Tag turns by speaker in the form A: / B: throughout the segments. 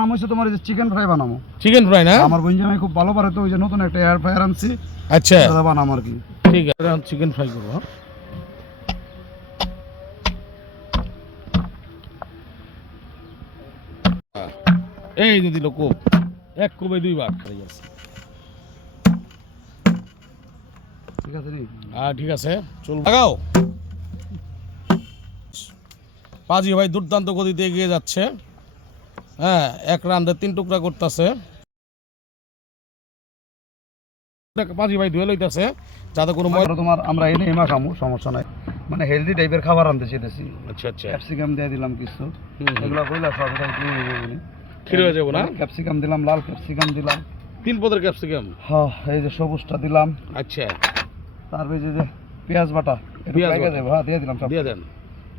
A: নাম হচ্ছে তোমার যে চিকেন ফ্রাই বানাবো
B: চিকেন ফ্রাই না?
A: আমার বোন জামাই খুব ভালো পারে তো ওই যে নতুন একটা এয়ার ফ্রায়ার আনছি।
B: আচ্ছা।
A: বানাবো আর কি।
B: ঠিক আছে চিকেন ফ্রাই করব? এই যে দিল কোপ। এক কোপে দুইবার খাই আছে
A: ঠিক আছে
B: হ্যাঁ ঠিক আছে। চল লাগাও। পাজি ভাই দুর্দান্ত গতিতে এগিয়ে যাচ্ছে। হ্যাঁ এক রান্দে তিন টুকরা করতেছে। পাজি ভাই ধুয়ে লইতেছে যাতে কোনো
A: তোমার আমরা এনে এমা খামু সমস্যা নাই। মানে হেলদি টাইপের খাবার আনতে চেয়েছি
B: আচ্ছা আচ্ছা।
A: ক্যাপসিকাম দিয়ে দিলাম কিছু। এগুলো কইলা সব এটা কি হয়ে যাবে
B: ক্ষীর হয়ে যাব না?
A: ক্যাপসিকাম দিলাম লাল ক্যাপসিকাম দিলাম।
B: তিন পদের ক্যাপসিকাম
A: হ্যাঁ এই যে সবুজটা দিলাম।
B: আচ্ছা।
A: তারপরে যে যে পেঁয়াজ বাটা
B: পেঁয়াজ বাটা।
A: হ্যাঁ দিয়ে দিলাম সব।
B: দিয়ে দেন।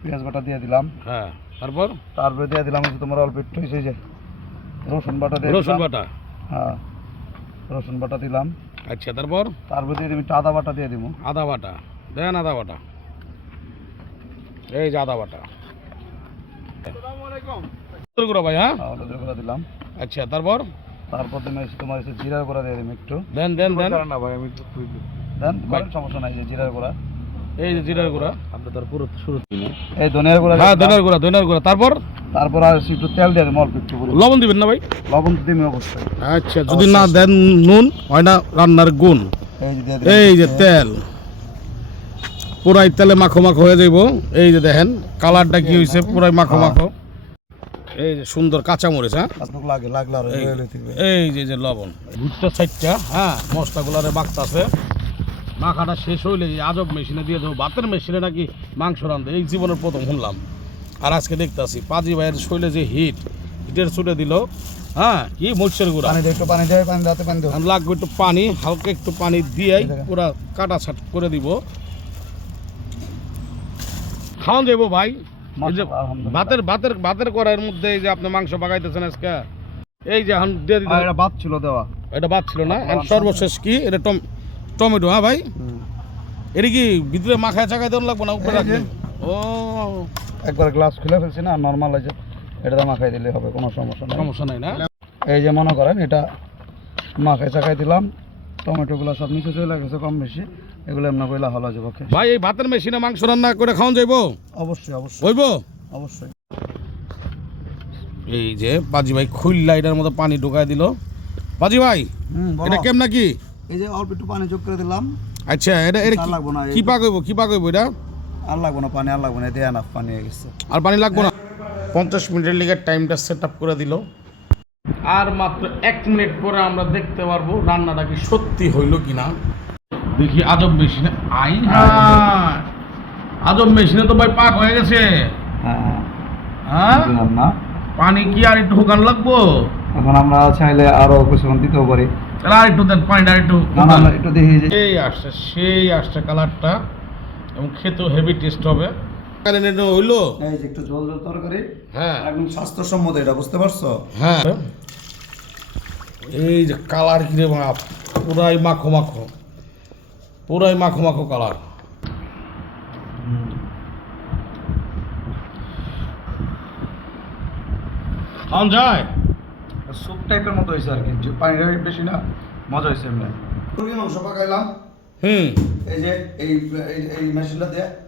A: পেঁয়াজ বাটা দিয়ে দিলাম।
B: হ্যাঁ। তারপর?
A: তারপরে দিয়ে দিলাম হচ্ছে তোমার অল্প একটু হয়েছে যে রসুন বাটা দিয়ে
B: রসুন বাটা?
A: হ্যাঁ রসুন বাটা দিলাম।
B: আচ্ছা তারপর?
A: তারপরে দিয়ে দিবি আদা বাটা দিয়ে দিব।
B: আদা বাটা দেন আদা বাটা। এই যে আদা বাটা। গুঁড়ো ভাই হ্যাঁ?
A: হলুদের গুঁড়া দিলাম।
B: আচ্ছা তারপর?
A: তারপর তুমি তোমার জিরার গুঁড়া দিয়ে দিবি একটু।
B: দেন দেন দেন।
A: না ভাই আমি দেন সমস্যা নাই যে জিরার গুঁড়া।
B: এই যে জিরার গুঁড়া। আপনি তার পুরো শুরু
A: এই ধনিয়ার গুঁড়া
B: হ্যাঁ। ধনের গুঁড়া ধনের গুঁড়া। তারপর?
A: তারপর আর একটু তেল দিয়ে অল্প একটু
B: লবণ দিবেন না ভাই?
A: লবণ দিবি অবশ্যই।
B: আচ্ছা যদি না দেন নুন হয় না রান্নার গুণ।
A: এই যে
B: তেল। পুরাই তেলে মাখো মাখো হয়ে যাইব। এই যে দেখেন কালারটা কি হয়েছে পুরাই মাখো মাখো। এই যে সুন্দর কাঁচা মরিচ হ্যাঁ
A: লাগে লাগলে
B: এই-
A: হয়ে
B: যে যে লবণ। ভুট্টা সাইডটা হ্যাঁ মশলাগুলারে মাখতাছে মাখাটা শেষ হইলে এই আজব মেশিনে দিয়ে দেবো। ভাতের মেশিনে নাকি মাংস রান্ধে এই জীবনের প্রথম শুনলাম। আর আজকে দেখতাছি পাজি ভাইয়ের শৈলে যে হিট হিটের ছুটে দিল। হ্যাঁ কি মরিচের গুঁড়া।
A: পানি একটু পানি দেয় পানি দাতে পানি দেবো
B: লাগবে একটু পানি হালকা একটু পানি দিয়েই। পুরা কাটা ছাট করে দিব। খাওয়ান যাব ভাই। যে। ভাতের ভাতের ভাতের করার মধ্যে এই যে আপনি মাংস পাকাইতেছেন আজকে। এই যে এখন দিয়ে দিতে
A: এটা বাদ ছিল দেওয়া।
B: এটা বাদ ছিল না। সর্বশেষ কি? এটা টম টমেটো হ্যাঁ ভাই? এটা কি ভিতরে মাখায় চাকায় দেওয়া লাগবে না? উপরে। রাখবে ও।
A: একবার গ্লাস খুলে ফেলছি না নর্মাল আছে এটা মাখাই দিলে হবে কোনো সমস্যা নেই।
B: সমস্যা নাই না?
A: এই যে মনে করেন এটা মাখাই চাকাই দিলাম টমেটোগুলো সব নিচে চলে গেছে কম বেশি। এগুলো এমনি কইলা হলো যে পক্ষে।
B: ভাই এই ভাতের মেশিনে মাংস রান্না করে খাওয়ান যাইবো?
A: অবশ্যই অবশ্যই।
B: হইব?
A: অবশ্যই।
B: এই যে পাজি ভাই খুললা এটার মধ্যে পানি ঢুকাই দিল। পাজি ভাই এটা কেমন নাকি?
A: এই যে অল্প একটু পানি যোগ করে দিলাম।
B: আচ্ছা এটা এটা
A: আর
B: কি-
A: লাগবো না
B: কি পাক হইব কি পাক হইব এটা?
A: আর লাগবো না পানি আর লাগবো না দেয়া না পানি হয়ে গেছে।
B: আর পানি লাগবো না? পঞ্চাশ মিনিটের লিগে টাইমটা সেট আপ করে দিল। আর মাত্র এক মিনিট পরে আমরা দেখতে পারব রান্নাটা কি সত্যি হইল কিনা। দেখি আজব মেশিনে আই হ্যাঁ। আজব মেশিনে তো ভাই পাক হয়ে গেছে।
A: হ্যাঁ
B: হ্যাঁ? পানি কি আর একটু হুকান লাগবো?
A: এখন আমরা চাইলে আরও কিছুক্ষণ দিতেও পারি।
B: তাহলে আর একটু দেন পানিটা আর একটু
A: একটু দেখি
B: সেই আসছে সেই আসছে কালারটা এবং খেতেও হেভি টেস্ট হবে। হইল?
A: এই যে একটু ঝোল তরকারি।
B: হ্যাঁ।
A: একদম স্বাস্থ্যসম্মত এটা বুঝতে পারছ?
B: হ্যাঁ। এই যে কালার কিরে বাপ পুরাই মাখো মাখো। পুরাই মাখো মাখো কালার। খাওয়ান যায়
A: স্যুপ টাইপের মতো হয়েছে আর কি। যে পানিটা বেশি না মজা হয়েছে এমনি। মুরগি মাংস পাকাইলাম?
B: হুম।
A: এই যে এই এই- এই মেশিনটা দিয়ে